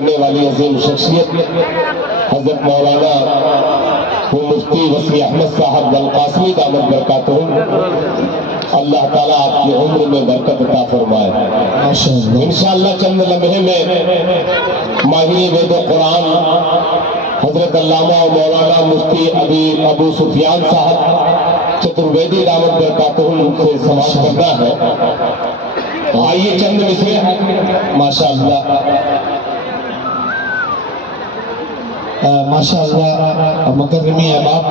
کرنے والی عظیم شخصیت حضرت مولانا مفتی وسیع احمد صاحب القاسمی دامت برکاتہم، اللہ تعالیٰ آپ کی عمر میں برکت عطا فرمائے۔ انشاءاللہ چند لمحے میں ماہر وید قرآن حضرت علامہ مولانا مفتی ابو سفیان صاحب چترویدی دامت برکاتہم سے سماعت کرنا ہے۔ آئیے چند مصرے ماشاءاللہ مکرمی احباب،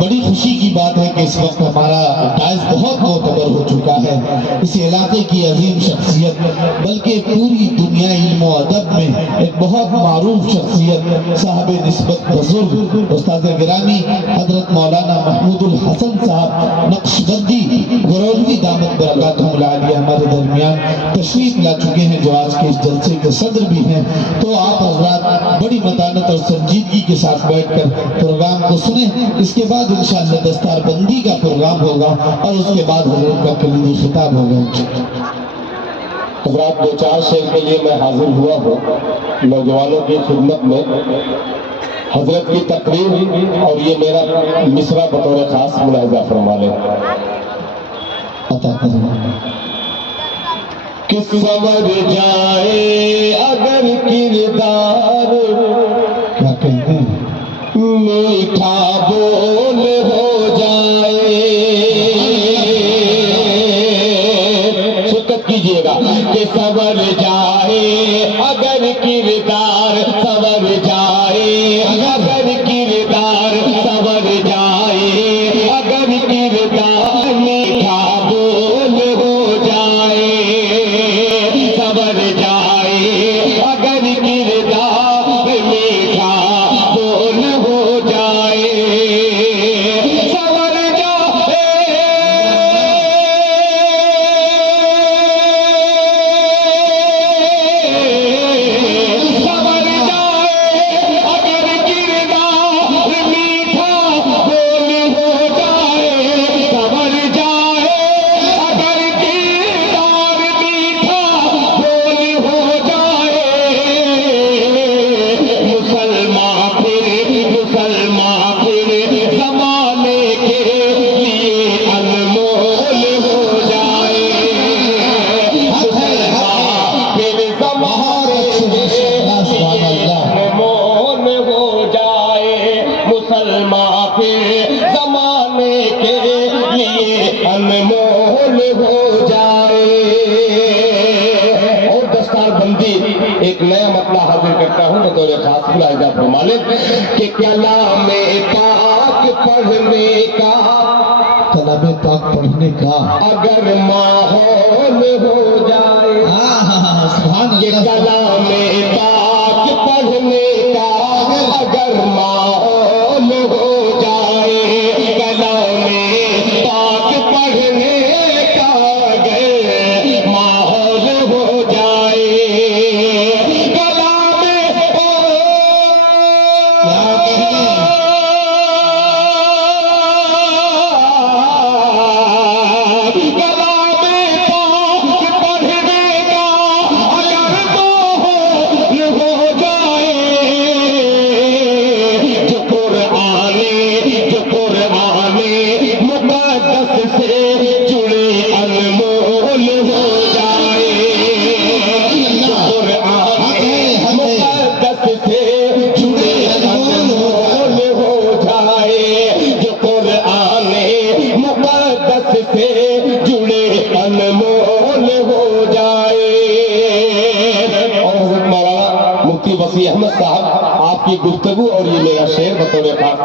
بڑی خوشی کی بات ہے کہ اس وقت ہمارا دائز بہت معتبر ہو چکا ہے۔ اس علاقے کی عظیم شخصیت بلکہ پوری دنیا علم و ادب میں ایک بہت معروف شخصیت، صاحب نسبت بزرگ استاد گرامی حضرت مولانا محمود الحسن صاحب نقشبندی گرولوی دامت برکاتہم العالیہ ہمارے درمیان تشریف لا چکے ہیں، جو آج کے اس جلسے کے صدر بھی ہیں۔ تو آپ حضرات بڑی متانت اور سنجیدگی کے ساتھ بیٹھ کر پروگرام کو سنیں۔ اس کے بعد انشاءاللہ دستار بندی کا پروگرام ہوگا اور اس کے بعد حضور کا کلیدی خطاب ہوگا۔ حضرات دو چار شعر کے لیے میں حاضر ہوا ہوں نوجوانوں کی خدمت میں۔ حضرت کی تقریر اور یہ میرا مصرع بطور خاص ملاحظہ فرما لیں۔ عطا کریں کہ سنور جائے اگر کردار، کیا کہتے ہیں، میٹھا بول ہو جائے، شرکت کیجئے گا کہ سنور جائے اگر کردار، سنور جائے اگر کردار، سنور جائے اگر کردار، میٹھا بول ہو جائے، سنور جائے اگر کردار، میٹھا بول ہو جائے، سنور جائے سنور جائے اگر کردار، میٹھا بول ہو جائے، سنور جائے اگر کردار، میٹھا بول ہو جائے، مسلمان پھر زمانے کے لیے انمول ہو جائے، مسلمان پھر زمانے کے لیے انمول ہو جائے، مسلمان پھر زمانے کے لیے انمول ہو جائے۔ اور دستار بندی ایک نیا مطلب حاضر کرتا ہوں بطور خاص ملاحظہ فرما لیں کہ کلام پاک پڑھنے کا، کلام پاک پڑھنے کا اگر ماحول ہو جائے، سبحان کہ اللہ، کلام پاک پڑھنے کا اگر ماحول ہو جائے، کلام پاک پڑھنے کا اگر ماحول ہو جائے، کلام کیا کہنے، کلام پاک پڑھنے کا اگر ماحول ہو جائے، جو قرآن مقدس سے جڑے انمول ہو جائے، جو قرآن مقدس سے جڑے انمول ہو جائے، جو قرآن مقدس سے جڑے انمول ہو جائے۔ اور حضرت مولانا مفتی وسیع احمد صاحب آپ کی گفتگو اور یہ میرا شعر بطور خاص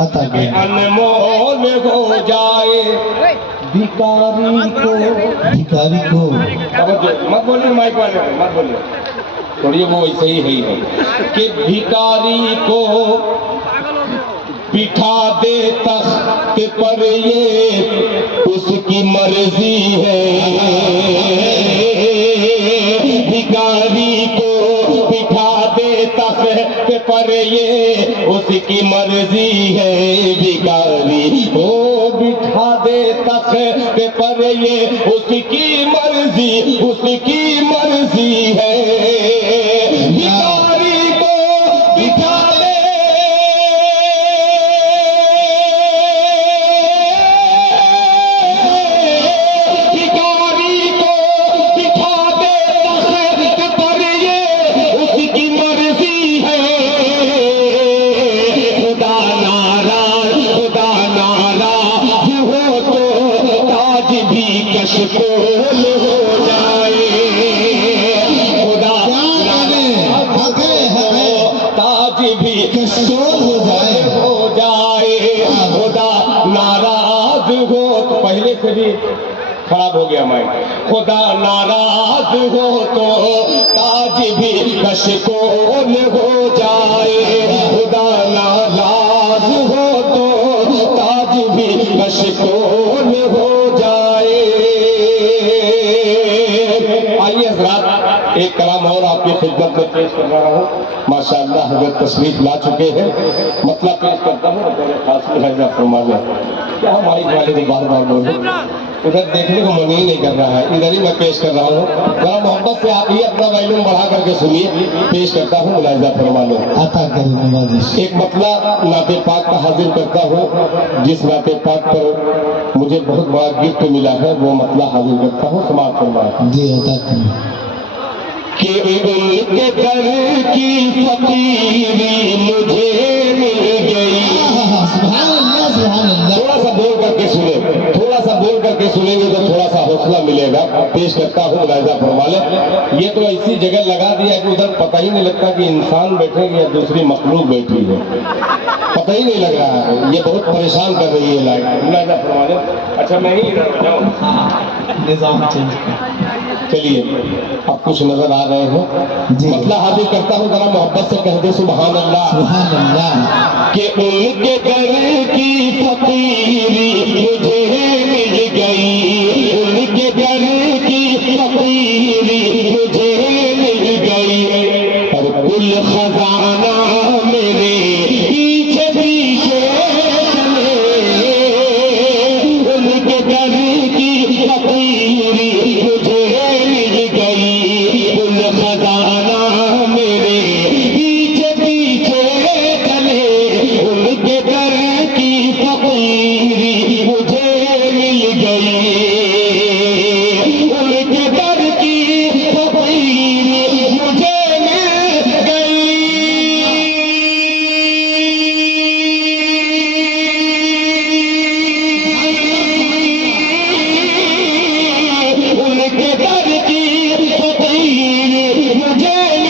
عطا کریں انمول ہو جائے، بھکاری کو مت بولیے، مائک والے مت بولیے، تھوڑی وہ ایسے ہی ہے کہ بھکاری کو بٹھا دے تخت پر یہ اس کی مرضی ہے، بھکاری کو بٹھا دے تخت پر یہ اس کی مرضی ہے، بھکاری کو بٹھا دے تخت پر یہ اس کی مرضی ہے، کشکول ہو جائے خدا ناراض ہو تو پہلے سے بھی خراب ہو گیا مائنڈ. خدا ناراض ہو تو تاج بھی کشکول ہو جائے. خدا ناراض ہو تو تاج بھی کشکول ہو جائے. آئیے حضرات ایک کلام اور آپ کی خدمت میں پیش کر رہا ہوں. ماشاءاللہ حضرت تشریف لا چکے ہیں. مطلب پیش کرتا ہوں میرے خاص لہجہ فرمانے. کیا ہماری والد بار بار بولے ادھر دیکھنے کو من ہی نہیں کر رہا ہے, ادھر ہی میں پیش کر رہا ہوں. ذرا محبت سے آپ ہی اپنا ویلوم بڑھا کر کے سنیے. پیش کرتا ہوں ملاحظہ فرمانے. عطا کرے نوازش. ایک مطلب نعت پاک کا حاضر کرتا ہوں جس نعت پاک پر مجھے بہت بڑا گفٹ ملا ہے, وہ مطلب حاضر کرتا ہوں. سماعت فرمائیں. جی عطا کرے. کہ ان کے در کی فقیری مجھے مل گئی. سبحان اللہ سبحان اللہ. تھوڑا سا بول کر کے سنیں, تھوڑا سا بول کر کے سنیں گے تو تھوڑا سا حوصلہ ملے گا. پیش کرتا ہوں ملاحظہ فرما لیں. یہ تو ایسی جگہ لگا دیا کہ ادھر پتہ ہی نہیں لگتا کہ انسان بیٹھے یا دوسری مخلوق بیٹھی ہے, پتہ ہی نہیں لگ رہا ہے. یہ بہت پریشان کر رہی ہے لائٹ. ملاحظہ فرما لیں. اچھا میں ہی ادھر ہو جاؤں, نظام چینج. چلیے اب کچھ نظر آ رہے ہیں. جی. مطلب حاضر کرتا ہوں, ذرا محبت سے کہہ دے سبحان اللہ. سبحان اللہ. کہ ان کے در کی فقیری مجھے مل گئی. ان کے در کی فقیری مجھے مل گئی. اور کل خزانہ میرے پیچھے پیچھے چلے. ان کے در کی فقیری مجھے مل گئی. کل خزانہ میرے پیچھے پیچھے چلے. ان کے در کی فقیری مجھے مل گئی. ان کے در کی فقیری مجھے مل گئی. ان کے در کی فقیری مجھے مل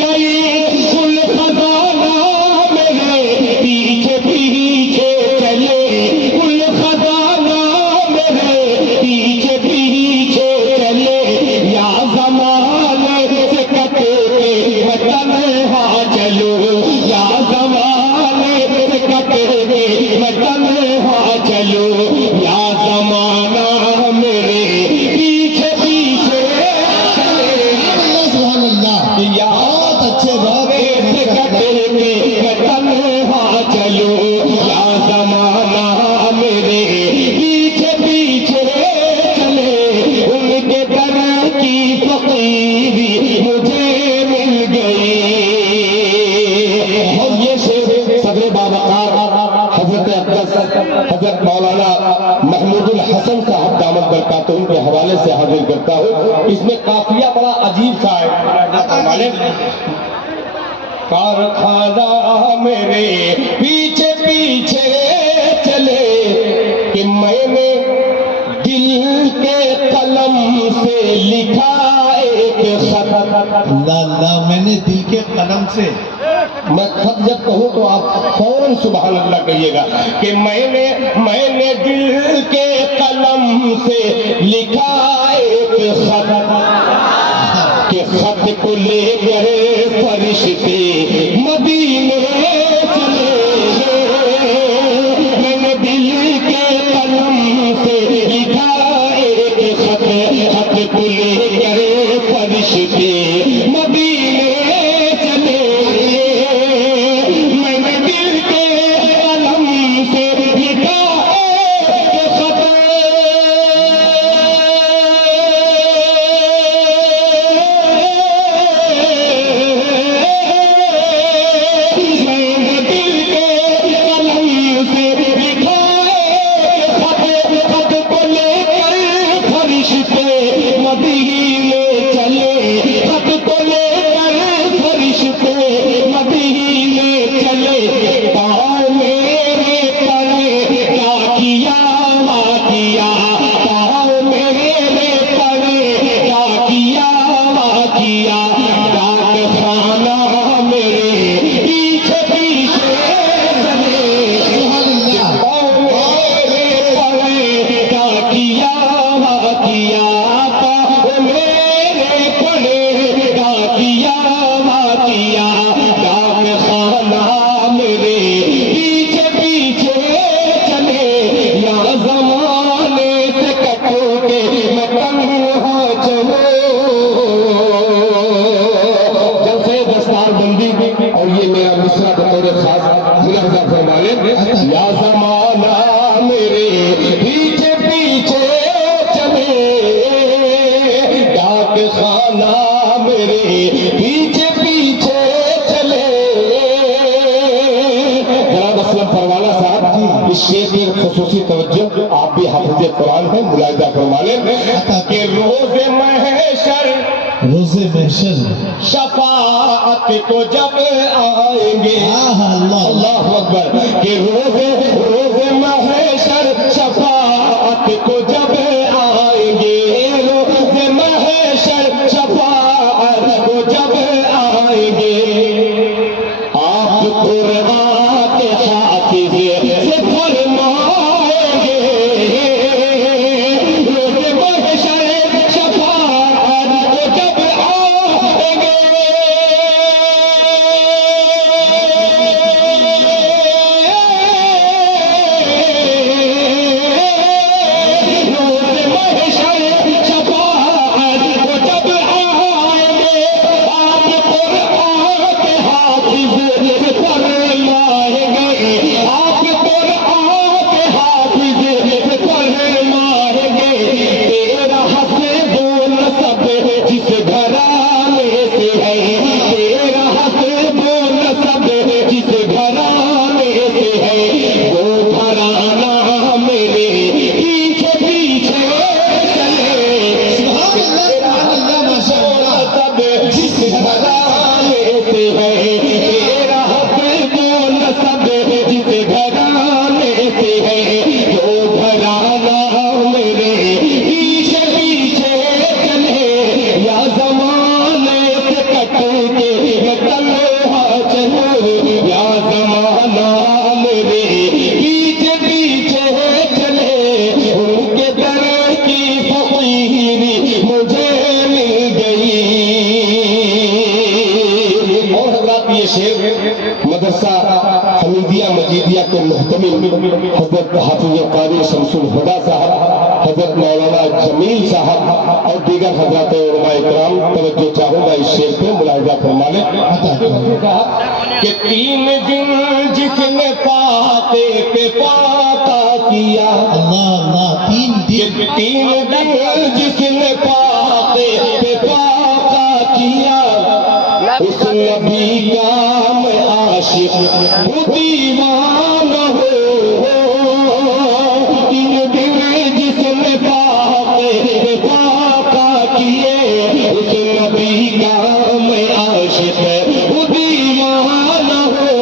گئی. کل خزانہ میرے پیچھے پیچھے چلے. کل خزانہ میرے پیچھے پیچھے چلے. یا زمانے سے کٹ کے میں تنہا چلوں. یا زمانے سے کٹ کے میں تنہا چلوں. یا زمانہ میرے پیچھے پیچھے چلے. سبحان اللہ. یا بہت اچھے بہت سے کٹ کے میں تنہا چلوں. یا زمانہ میرے پیچھے پیچھے چلے. ان کے در کی فقیری مجھے مل گئی. اور یہ شعر صدر باوقار حضرت اقدس حضرت مولانا محمود الحسن صاحب دامت برکاتہم کے حوالے سے حاضر کرتا ہوں. اس میں قافیہ بڑا عجیب سا ہے. کارخانہ میرے پیچھے پیچھے چلے. کہ میں نے دل کے قلم سے لکھا ایک خط. اللہ اللہ. میں نے دل کے قلم سے. میں خط جب کہوں تو آپ فوراً سبحان اللہ کہیے گا. کہ میں نے دل کے قلم سے لکھا ایک خط. کہ خط کو لے گئے فرشتے مدینے چلے. میں نے دل کے قلم سے لکھا ایک خط. خط کو لے گئے فرشتے مدینے چلے. میں نے دل کے قلم سے لکھا ایک خط. کیا ڈاک خانہ میرے پیچھے پیچھے چلے یا زمانے سے کٹ کے میں تنہا چلوں جلسے دستار بندی اور یہ میرا مصرع بطور خاص ملاحظہ فرمانے یا زمانہ میرے پیچھے پیچھے چلے ڈاک خانہ میرے پیچھے پیچھے چلے جناب اسلم پروانہ صاحب اس شعر کی خصوصی توجہ آپ بھی حافظ قرآن ہیں ملاحظہ فرمانے کہ روز محشر شفاعت کو جب آئیں گے اللہ اکبر کہ روز محشر شفاعت کو جب آئیں گے روز محشر شفاعت کو جب آئیں گے آپ قرآن کے حافظ سے فرمائیں گے روز محشر شفاعت کو جب آئیں گے روز محشر شفاعت کو جب آئیں گے آپ قرآن کے حافظ سے فرمائیں گے آپ قرآن کے حافظ سے فرمائیں گے تیرا حسب و نسب جس گھرانے سے ہے تیرا حسب و نسب جس گھرانے سے ہے وہ گھرانہ میرے پیچھے پیچھے چلے سب جس گھرانے سے ہے تیرا حسب و نسب جس گھرانے سے ہے وہ گھرانہ میرے پیچھے پیچھے چلے یا زمانے سے کٹ کے میں تنہا چلوں یا زمانہ میرے پیچھے پیچھے چلے ان کے در کی فقیری مجھے مل گئی اور حضرات یہ شعر مدرسہ حمیدیہ مجیدیہ کے محتمل حضرت حافظ قاری شمس الہدیٰ صاحب حضرت مولانا جمیل صاحب اور دیگر حضرات علماء اکرام توجہ چاہوں گا اس شعر پہ ملاحظہ فرمانے کہ 3 دن جس نے فاتح پہ فاتح کیا کہ 3 دن جس نے فاتح پہ فاتح کیا اس نبی کا میں عاشق ہوں دیوانہ ہو 3 دن جس نے فاتح پہ فاتح کیے اس نبی کا میں عاشق ہوں دیوانہ ہو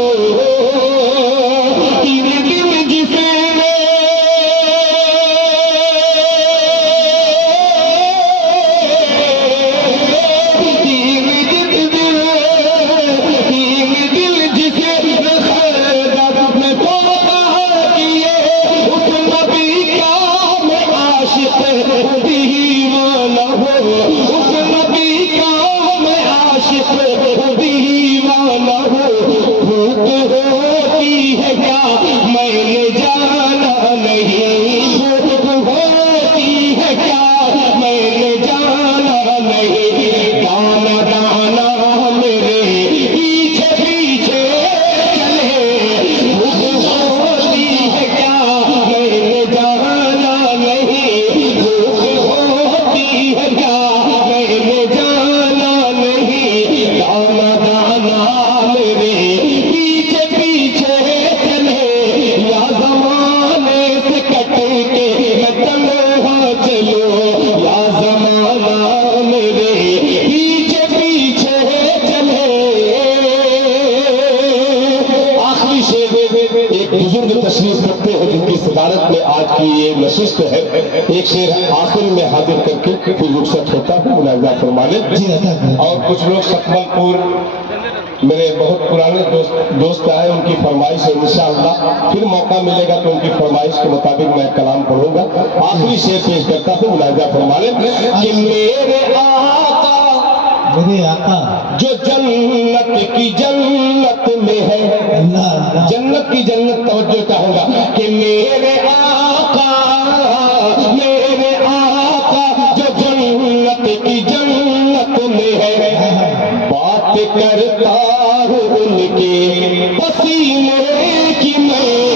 3 دن جس نے تشریف رکھتے ہیں جن کی صدارت میں آج کی یہ نشست ہے ایک شعر آخر میں حاضر کر کے پھر رخصت ہوتا ہے ملاحظہ فرمانے اور کچھ لوگ ستمل پور میرے بہت پرانے دوست آئے ان کی فرمائش ہے انشاءاللہ پھر موقع ملے گا تو ان کی فرمائش کے مطابق میں کلام پڑھوں گا آخری شعر پیش کرتا ہوں ملاحظہ فرمانے کہ میرے آقا میرے آقا جو جنت کی جنت میں ہے، اللہ اللہ جنت کی جنت، توجہ چاہوں گا کہ میرے آقا جو جنت کی جنت میں ہے، بات کرتا ہوں ان کے پسینے کی میں